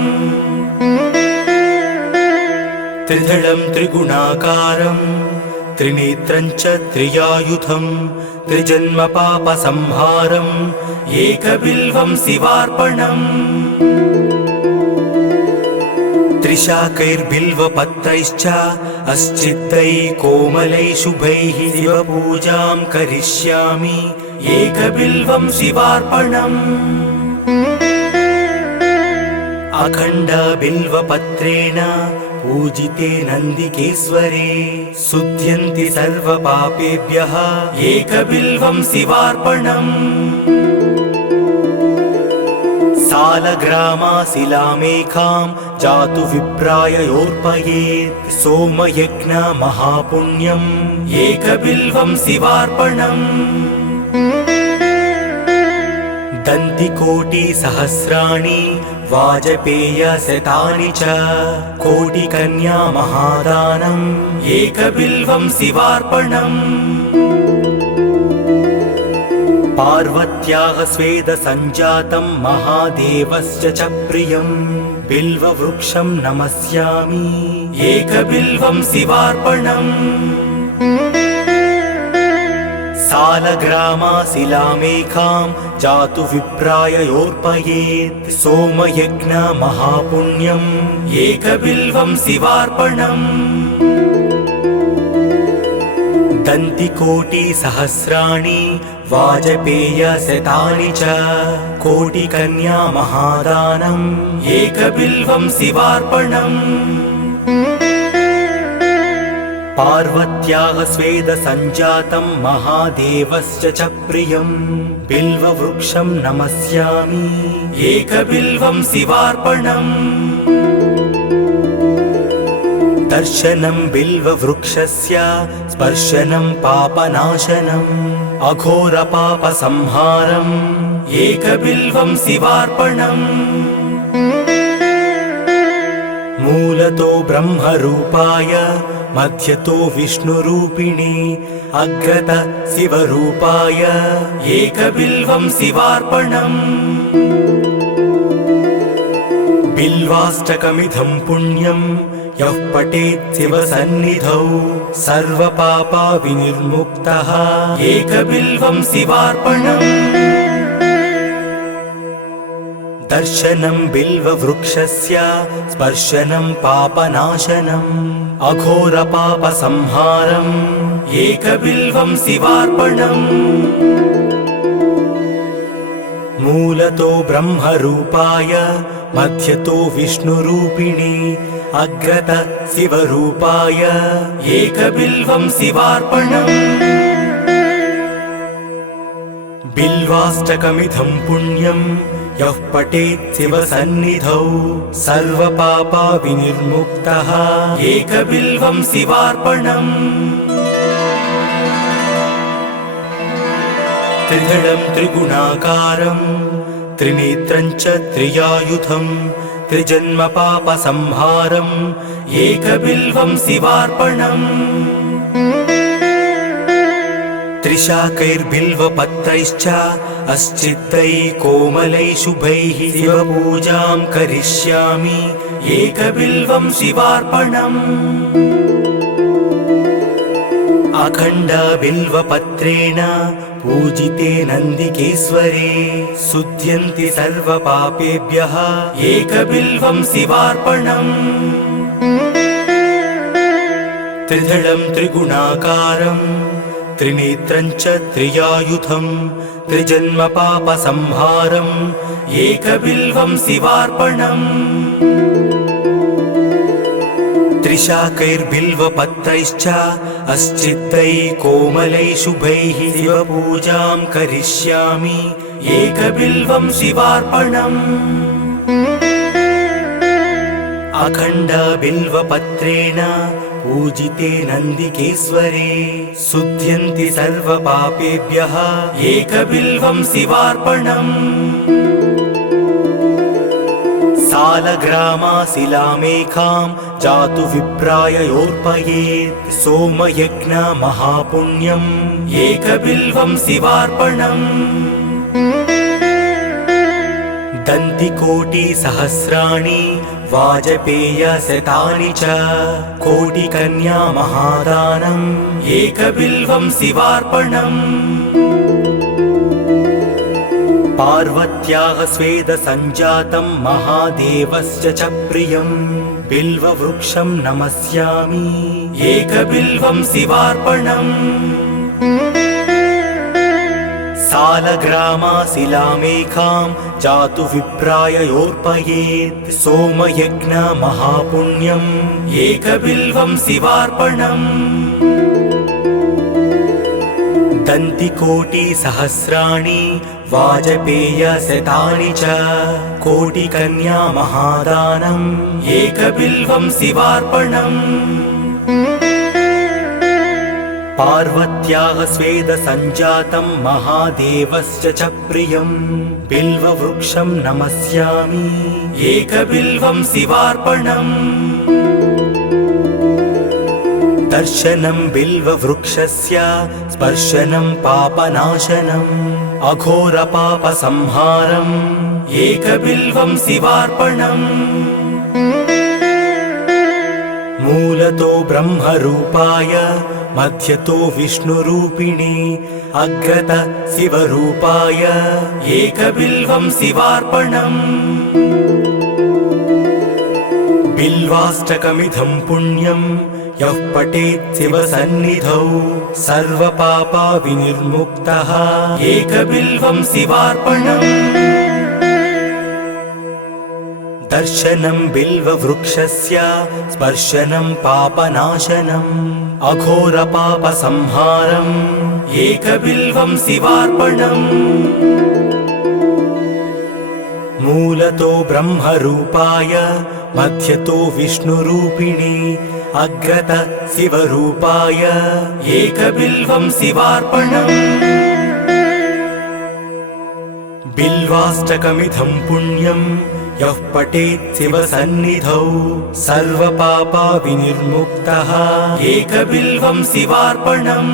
त्रिदलं त्रिगुणाकारं त्रिनेत्रं च त्रियायुधं त्रिजन्मपापसंहारम् एकबिल्वं शिवार्पणम् त्रिशाकैर्बिल्वपत्रैश्च अस्चित्तैः कोमलैः शुभैः शिवपूजां करिष्यामि एकबिल्वं शिवार्पणम् अखण्डबिल्वपत्रेण पूजिते नन्दिकेश्वरे शुध्यन्ति सर्वपापेभ्यः एकबिल्वं शिवार्पणम् सालग्रामाशिलामेकां जातु विप्राय योर्पयेत् सोमयज्ञ महापुण्यम् एकबिल्वं शिवार्पणम् दन्तिकोटिसहस्राणि वाजपेयशतानि च कोटिकन्या महादानम् एकबिल्वं शिवार्पणम् पार्वत्याः स्वेदसञ्जातं महादेवस्य च प्रियं बिल्ववृक्षं नमस्यामि एकबिल्वं शिवार्पणम् सालग्रामाशिलामेकां जातु विप्राय योर्पयेत् सोमयज्ञ महापुण्यम् एकबिल्वं शिवार्पणम् दन्तिकोटिसहस्राणि वाजपेयशतानि च कोटिकन्या महादानम् एकबिल्वं शिवार्पणम् पार्वत्याः स्वेदसञ्जातं महादेवस्य च प्रियं बिल्ववृक्षं नमस्यामि एकबिल्वं शिवार्पणम् दर्शनं बिल्ववृक्षस्य स्पर्शनं पापनाशनम् अघोरपापसंहारम् एकबिल्वं शिवार्पणम् मूलतो ब्रह्मरूपाय मध्यतो विष्णुरूपिणी अग्रत शिवरूपाय एकबिल्वं शिवार्पणम् बिल्वाष्टकमिदं पुण्यं यः पठेत् शिवसन्निधौ सर्वपापा विनिर्मुक्तः एकबिल्वं शिवार्पणम् दर्शनं बिल्ववृक्षस्य स्पर्शनं पापनाशनम् अघोरपापसंहारम् एकबिल्वं शिवार्पणम् मूलतो ब्रह्मरूपाय मध्यतो विष्णुरूपिणी अग्रत शिवरूपाय एकबिल्वं शिवार्पणम् बिल्वाष्टकमिदं पुण्यं यः पठेत् शिवसन्निधौ सर्वपापा विनिर्मुक्तः एकबिल्वं शिवार्पणम् त्रिदलं त्रिगुणाकारं त्रिनेत्रं च त्रियायुधं त्रिजन्मपापसंहारम् एकबिल्वं शिवार्पणम् त्रिशाकैर्बिल्वपत्रैश्च अस्चिद्दैः कोमलैः शुभैः शिवपूजां करिष्यामि एकबिल्वं शिवार्पणम् अखण्डबिल्वपत्रेण पूजिते नन्दिकेश्वरे शुध्यन्ति सर्वपापेभ्यः एकबिल्वं शिवार्पणम् त्रिदलं त्रिगुणाकारं त्रिनेत्रं च त्रियायुधं त्रिजन्मपापसंहारम् एकबिल्वं शिवार्पणम् त्रिशाकैर्बिल्वपत्रैश्च अस्चिद्दैः कोमलैः शुभैः शिवपूजां करिष्यामि एकबिल्वं शिवार्पणम् अखण्डबिल्वपत्रेण पूजिते नन्दिकेश्वरे शुध्यन्ति सर्वपापेभ्यः एकबिल्वं शिवार्पणम् सालग्रामाशिलामेकां जातु विप्राय योर्पयेत् सोमयज्ञ महापुण्यम् एकबिल्वं शिवार्पणम् दन्तिकोटिसहस्राणि वाजपेयशतानि च कोटिकन्या महादानम् एकबिल्वं शिवार्पणम् पार्वत्याः स्वेदसञ्जातं महादेवस्य च प्रियं बिल्ववृक्षं नमस्यामि एकबिल्वं शिवार्पणम् सालग्रामाशिलामेकां जातु विप्राय योर्पयेत् सोमयज्ञ महापुण्यम् एकबिल्वं शिवार्पणम् दन्तिकोटिसहस्राणि वाजपेयशतानि च कोटिकन्या महादानम् एकबिल्वं शिवार्पणम् पार्वत्याः स्वेदसञ्जातं महादेवस्य च प्रियं बिल्ववृक्षं नमस्यामि एकबिल्वं शिवार्पणम् दर्शनं बिल्ववृक्षस्य स्पर्शनं पापनाशनम् अघोरपापसंहारम् एकबिल्वं शिवार्पणम् मूलतो ब्रह्मरूपाय मध्यतो विष्णुरूपिणी अग्रत शिवरूपाय एकबिल्वं शिवार्पणम् बिल्वाष्टकमिदं पुण्यं यः पठेत् शिवसन्निधौ सर्वपापा विनिर्मुक्तः एकबिल्वं शिवार्पणम् दर्शनं बिल्ववृक्षस्य स्पर्शनं पापनाशनम् अघोरपापसंहारम् एकबिल्वं शिवार्पणम् मूलतो ब्रह्मरूपाय मध्यतो विष्णुरूपिणी अग्रत शिवरूपाय एकबिल्वं शिवार्पणम् बिल्वाष्टकमिदं पुण्यं यः पठेत् शिवसन्निधौ सर्वपापा विनिर्मुक्तः एकबिल्वं शिवार्पणम्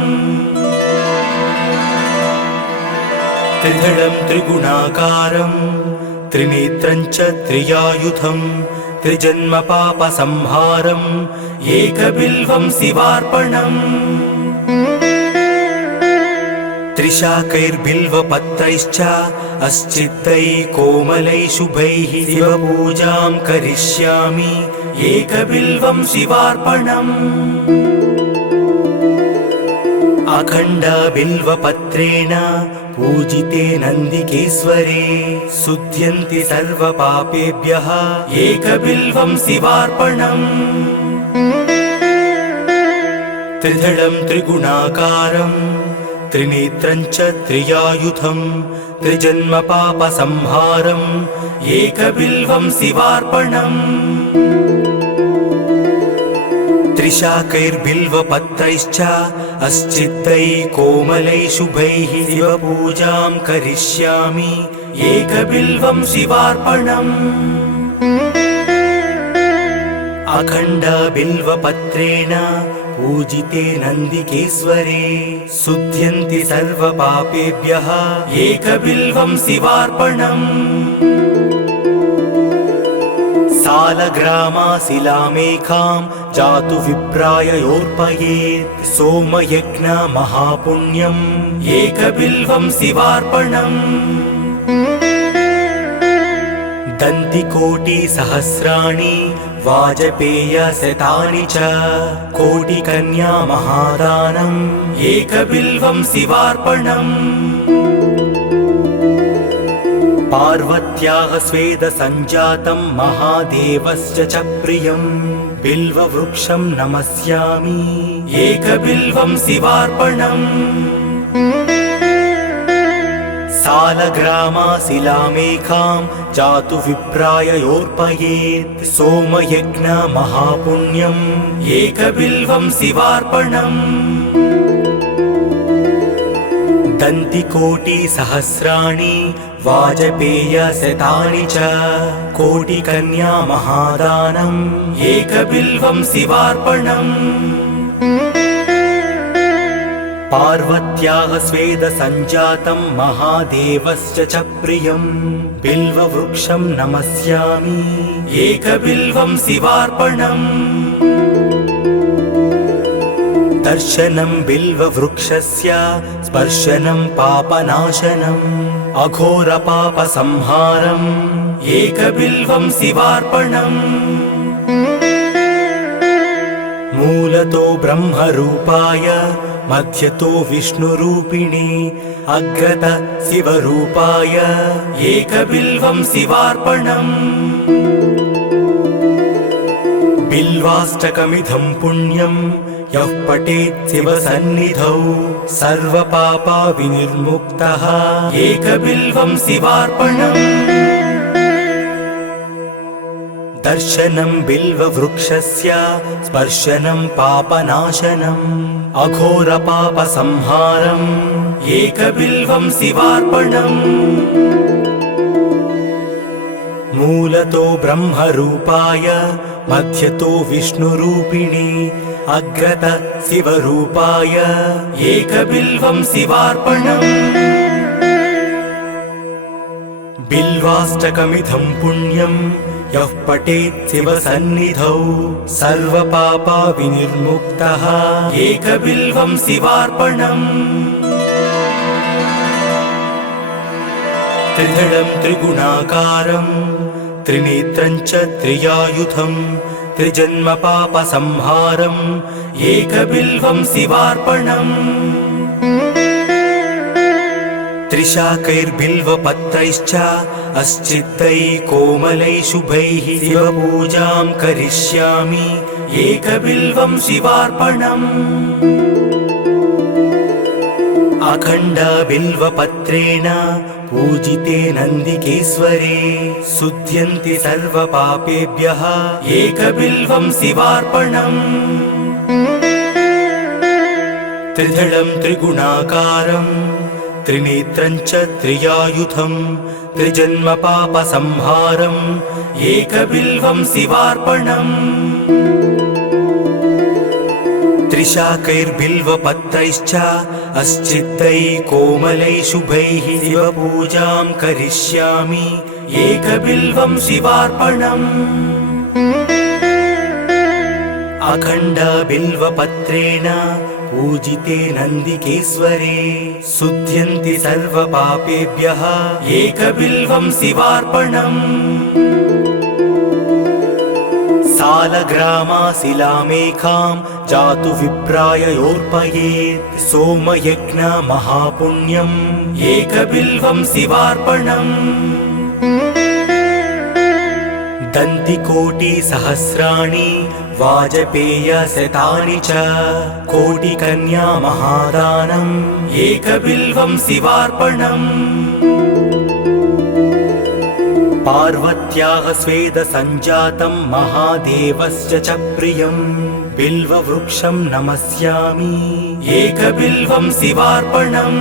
त्रिदलं त्रिगुणाकारं त्रिनेत्रं च त्रियायुधं त्रिजन्मपापसंहारम् एकबिल्वं शिवार्पणम् त्रिशाकैर्बिल्वपत्रैश्च अस्चित्तैः कोमलैः शुभैः शिवपूजां करिष्यामि एकबिल्वं शिवार्पणम् अखण्डबिल्वपत्रेण पूजिते नन्दिकेश्वरे शुध्यन्ति सर्वपापेभ्यः एकबिल्वं शिवार्पणम् त्रिदलं त्रिगुणाकारं त्रिनेत्रं च त्रियायुधं त्रिजन्मपापसंहारम् एकबिल्वं शिवार्पणम् त्रिशाकैर्बिल्वपत्रैश्च अस्चित्तैः कोमलैः शुभैः शिवपूजां करिष्यामि एकबिल्वं शिवार्पणम् अखण्डबिल्वपत्रेण पूजिते नन्दिकेश्वरे शुध्यन्ति सर्वपापेभ्यः एकबिल्वं शिवार्पणम् सालग्रामाशिलामेकां जातु विप्राययोर्पयेत् सोमयज्ञ महापुण्यम् एकबिल्वं शिवार्पणम् दन्तिकोटिसहस्राणि वाजपेयशतानि च कोटिकन्या महादानम् एकबिल्वं शिवार्पणम् पार्वत्याः स्वेदसञ्जातं महादेवस्य च प्रियं बिल्ववृक्षं नमस्यामि एकबिल्वं शिवार्पणम् सालग्रामाशिलामेकां जातु विप्राययोर्पयेत् सोमयज्ञ महापुण्यम् एकबिल्वं शिवार्पणम् दन्तिकोटिसहस्राणि वाजपेयशतानि च कोटिकन्या महादानम् एकबिल्वं शिवार्पणम् पार्वत्याः स्वेदसञ्जातं महादेवस्य च प्रियं बिल्ववृक्षं नमस्यामि एकबिल्वं शिवार्पणम् दर्शनं बिल्ववृक्षस्य स्पर्शनं पापनाशनम् अघोरपापसंहारम् एकबिल्वं शिवार्पणम् मूलतो ब्रह्मरूपाय मध्यतो विष्णुरूपिणे अग्रत शिवरूपाय एकबिल्वं शिवार्पणम् बिल्वाष्टकमिदं पुण्यं यः पठेत् शिवसन्निधौ सर्वपापा विनिर्मुक्तः एकबिल्वं शिवार्पणम् दर्शनं बिल्ववृक्षस्य स्पर्शनं पापनाशनम् अघोरपापसंहारम् एकबिल्वं शिवार्पणम् मूलतो ब्रह्मरूपाय मध्यतो विष्णुरूपिणे अग्रत शिवरूपाय एकबिल्वं शिवार्पणम् बिल्वाष्टकमिदं पुण्यं यः पठेत् शिवसन्निधौ सर्वपापा विनिर्मुक्तः एकबिल्वं शिवार्पणम् त्रिदलं त्रिगुणाकारं त्रिनेत्रं च त्रियायुधं त्रिजन्मपापसंहारम् एकबिल्वं शिवार्पणम् त्रिशाकैर्बिल्वपत्रैश्च अस्चित्तैः कोमलैः शुभैः शिवपूजां करिष्यामि एकबिल्वं शिवार्पणम् अखण्डबिल्वपत्रेण पूजिते नन्दिकेश्वरे शुध्यन्ति सर्वपापेभ्यः एकबिल्वं शिवार्पणम् त्रिदलं त्रिगुणाकारं त्रिनेत्रं च त्रियायुधं त्रिजन्म पापसंहारम् एकबिल्वं शिवार्पणम् त्रिशाकैर्बिल्वपत्रैश्च अस्चित्तैः कोमलैः शुभैः शिवपूजां करिष्यामि एकबिल्वं शिवार्पणम् अखण्डबिल्वपत्रेण पूजिते नन्दिकेश्वरे शुध्यन्ति सर्वपापेभ्यः एकबिल्वं शिवार्पणम् सालग्रामाशिलामेकां जातु विप्राययोर्पयेत् सोमयज्ञ महापुण्यम् एकबिल्वं शिवार्पणम् दन्तिकोटिसहस्राणि वाजपेयशतानि च कोटिकन्या महादानम् एकबिल्वं शिवार्पणम् पार्वत्याः स्वेदसञ्जातं महादेवस्य च प्रियं बिल्ववृक्षं नमस्यामि एकबिल्वं शिवार्पणम्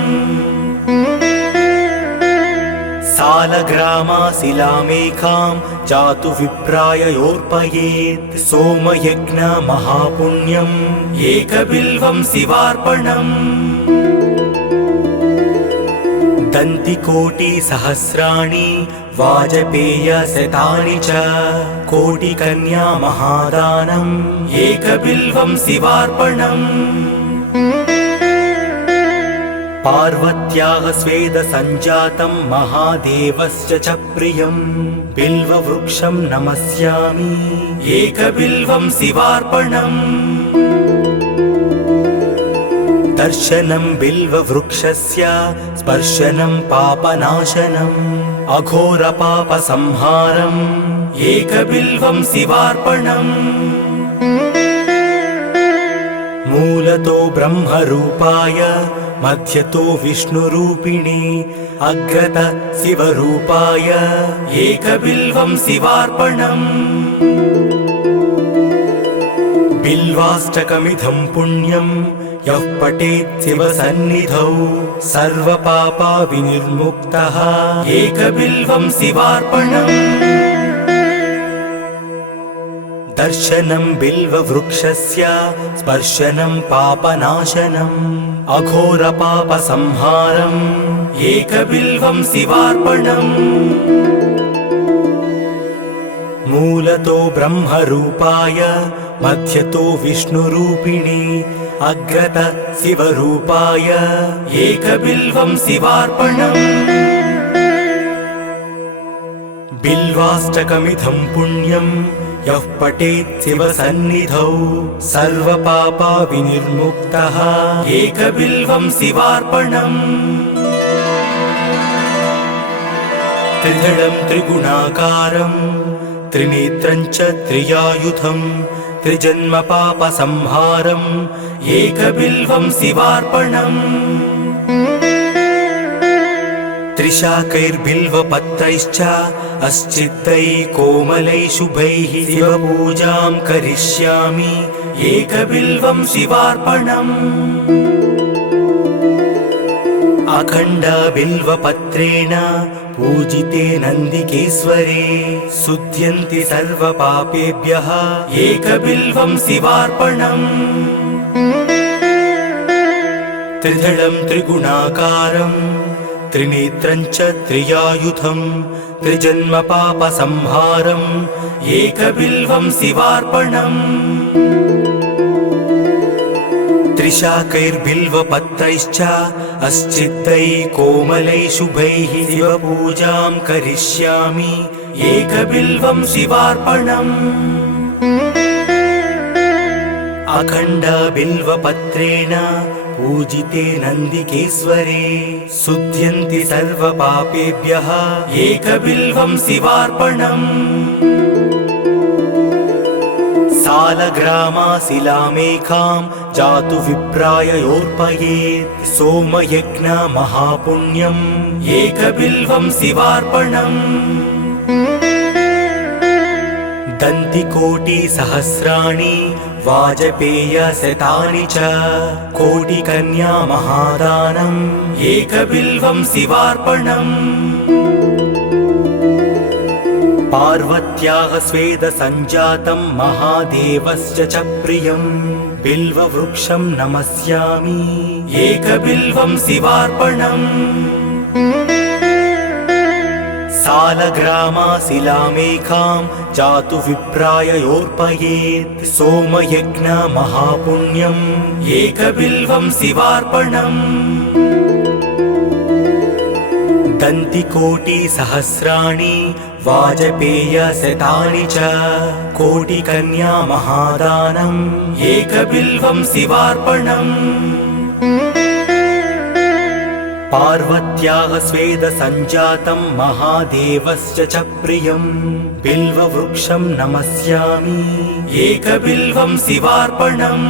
सालग्रामाशिलामेकां जातु विप्राययोर्पयेत् सोमयज्ञ महापुण्यम् एकबिल्वं शिवार्पणम् दन्तिकोटिसहस्राणि वाजपेयशतानि च कोटिकन्या महादानम् एकबिल्वं शिवार्पणम् पार्वत्याः स्वेदसञ्जातं महादेवस्य च प्रियं बिल्ववृक्षं नमस्यामि एकबिल्वं शिवार्पणम् दर्शनं बिल्ववृक्षस्य स्पर्शनं पापनाशनम् अघोरपापसंहारम् एकबिल्वं शिवार्पणम् मूलतो ब्रह्मरूपाय मध्यतो विष्णुरूपिणे अग्रत शिवरूपाय एकबिल्वं शिवार्पणम् बिल्वाष्टकमिदं पुण्यं यः पठेत् शिवसन्निधौ सर्वपापविनिर्मुक्तः एकबिल्वं शिवार्पणम् दर्शनं बिल्ववृक्षस्य स्पर्शनं पापनाशनम् अघोरपापसंहारम् एकबिल्वं शिवार्पणम् मूलतो ब्रह्मरूपाय मध्यतो विष्णुरूपिणे अग्रत शिवरूपाय एकबिल्वं शिवार्पणम् बिल्वाष्टकमिदं पुण्यं यः पठेत् शिवसन्निधौ सर्वपापविनिर्मुक्तः एकबिल्वं शिवार्पणम् त्रिदलं त्रिगुणाकारं त्रिनेत्रं च त्रियायुधं त्रिजन्म पापसंहारम् एकबिल्वं शिवार्पणम् त्रिशाकैर्बिल्वपत्रैश्च अस्चित्तैः कोमलैः शुभैः शिवपूजां करिष्यामि एकबिल्वं शिवार्पणम् अखण्डबिल्वपत्रेण पूजिते नन्दिकेश्वरे शुध्यन्ति सर्वपापेभ्यः एकबिल्वं शिवार्पणम् त्रिदलं त्रिगुणाकारं त्रिनेत्रं च त्रियायुधं त्रिजन्म पापसंहारम् एकबिल्वं शिवार्पणम् त्रिशाकैर्बिल्वपत्रैश्च अस्चित्तैः कोमलैः शुभैः शिवपूजां करिष्यामि एकबिल्वं शिवार्पणम् अखण्डबिल्वपत्रेण पूजिते नन्दिकेश्वरे शुध्यन्ति सर्वपापेभ्यः एकबिल्वं शिवार्पणम् सालग्रामाशिलामेकां जातु विप्राययोर्पयेत् सोमयज्ञ महापुण्यम् एकबिल्वं शिवार्पणम् दन्तिकोटिसहस्राणि वाजपेयशतानि च कोटिकन्या महादानम् एकबिल्वं शिवार्पणम् पार्वत्याः स्वेदसञ्जातं महादेवस्य च प्रियं बिल्ववृक्षं नमस्यामि एकबिल्वं शिवार्पणम् सालग्रामाशिलामेकां जातु विप्राययोर्पयेत् सोमयज्ञ महापुण्यम् एकबिल्वं शिवार्पणम् दन्तिकोटिसहस्राणि वाजपेयशतानि च कोटिकन्या महादानम् एकबिल्वं शिवार्पणम् पार्वत्याः स्वेदसञ्जातं महादेवस्य च प्रियं बिल्ववृक्षं नमस्यामि एकबिल्वं शिवार्पणम्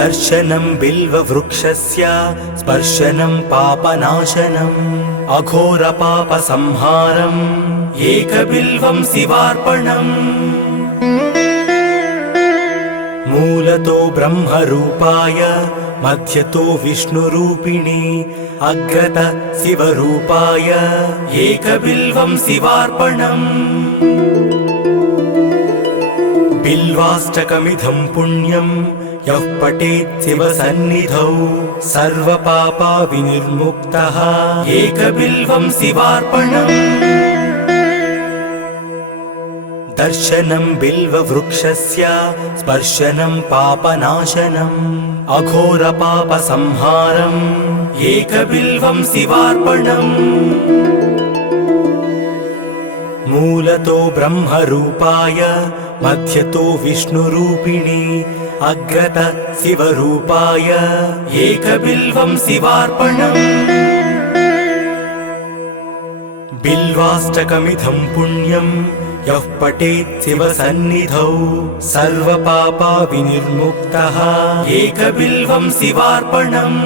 दर्शनं बिल्ववृक्षस्य स्पर्शनं पापनाशनम् अघोरपापसंहारम् एकबिल्वं शिवार्पणम् मूलतो ब्रह्मरूपाय मध्यतो विष्णुरूपिणे अग्रत शिवरूपाय एकबिल्वं शिवार्पणम् बिल्वाष्टकमिदं पुण्यं यः पठेत् शिवसन्निधौ सर्वपापविनिर्मुक्तः एकबिल्वं शिवार्पणम् दर्शनं बिल्ववृक्षस्य स्पर्शनं पापनाशनम् अघोरपापसंहारम् एकबिल्वं शिवार्पणम् मूलतो ब्रह्मरूपाय मध्यतो विष्णुरूपिणे अग्रत शिवरूपाय एकबिल्वं शिवार्पणम् बिल्वाष्टकमिदं पुण्यं यः पठेत् शिवसन्निधौ सर्वपापविनिर्मुक्तः एकबिल्वं शिवार्पणम्